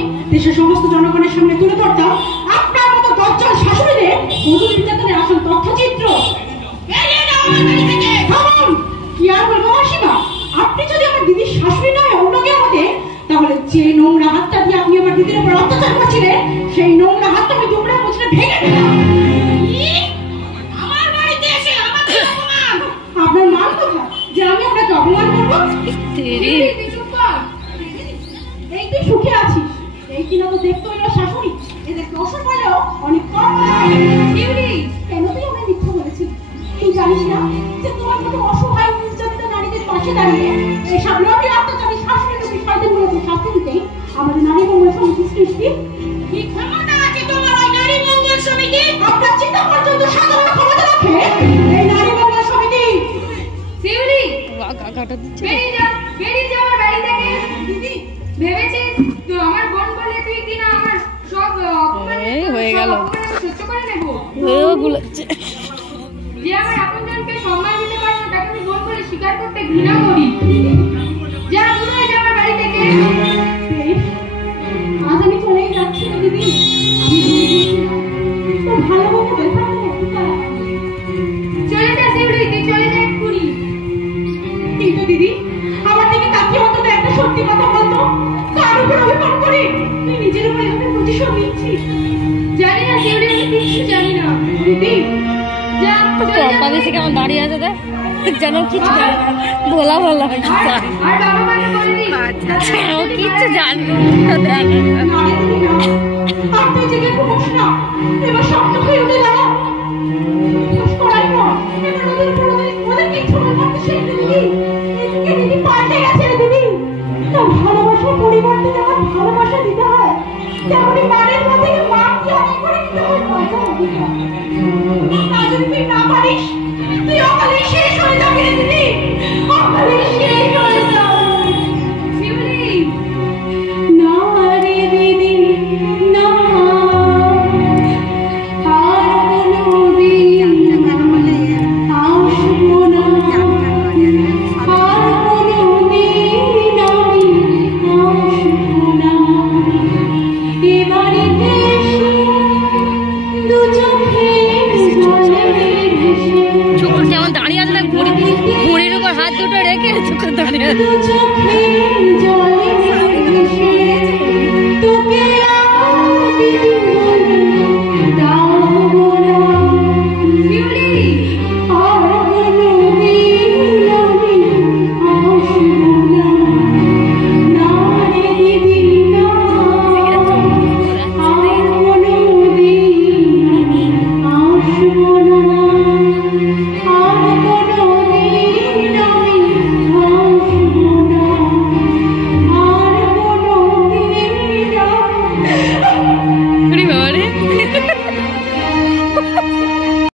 আমি দেশের সমস্ত জনগণের সামনে তুলে ধরতাম আপনার মতো দজ্জাল শাশুড়িদের বধূ নির্যাতনের আসল তথ্যচিত্র। কি আর বলবো মাসিমা, আপনি যদি আমার দিদির শাশুড়ি নয় অন্য কেউ হতে, তাহলে যে নোংরা হাতটা দিয়ে আপনি আমার দিদির উপর অত্যাচার করছিলেন সেই নোংরা হাতটা আমি টুকরা মুচড়ে ভেঙে দিলাম। আমার বাড়িতে এসে আমাকে অপমান, আপনার মান কোথায় যে আমি আপনাকে অপমান করবো? এই তুই সুখে আছিস, এই কিনা তো দেখতে হইল শাশুড়ি, এদের দোষর বলেও অনেক কম। কেন তুই আমায় মিথ্যা বলেছিস? তুই জানিস না যে তোমার মতো অসহায় নির্যাতিত নারীদের পাশে দাঁড়িয়ে এই সামলাটি অত্যাচারী শাশুড়ির বিষয়দের মূলত শাস্তি দিতেই আমাদের নারী মঙ্গল সমিতি সৃষ্টি। কি ক্ষমতা আছে তোমার ওই নারী মঙ্গল সমিতি? আপনার চিন্তা পর্যন্ত সাধারণ ক্ষমতা রাখে এই নারী মঙ্গল সমিতি। শিউলি বেরিয়ে যা আমার বাড়ি থেকে। দিদি ভেবেছিস তো আমার বোন বলে তুই কিনা আমার সব হয়ে গেল সহ্য করে নেব? যে আমার আপনজনকে সম্মান দিতে পারে না তাকে আমি বোন বলে স্বীকার করতে ঘৃণা করি। যা দূর হয়ে যা আমার বাড়ি থেকে। আজ আমি চলেই যাচ্ছি না দিদি, আমি ভালো মতো দেখা চলে যা শিউলি, তুই চলে যা এক্ষুনি। কিন্তু দিদি আমার দিকে তাকিয়ে অন্তত একটা সত্যি কথা বলতো, কার উপর অভিমান করে তুই নিজের উপর এভাবে প্রতিশোধ নিচ্ছিস? জানি না শিউলি, আমি কিছু জানি না। দিদি কেমন দাঁড়িয়ে আছে যেন কিছু বলা বলা কিছু জানবো। ভালোবাসার পরিবর্তে যেমন ভালোবাসা দিতে হয় তেমনি মানের মধ্যে মাকে অনেক করে দিতে হয়। যদি তুই না পারিস তুই অকালে শেষ হয়ে যাবি রে দিদি, অকালে শেষ হয়ে যাবি। শিউলি না রে দিদি না, আর কোনোদিন আসবো না, আর কোনোদিন আমি আসবো না এ বাড়িতে। চোখের কেমন দাঁড়িয়ে আছে, ঘুড়ির উপর হাত দুটো রেখে চোখের দাঁড়িয়ে আছে।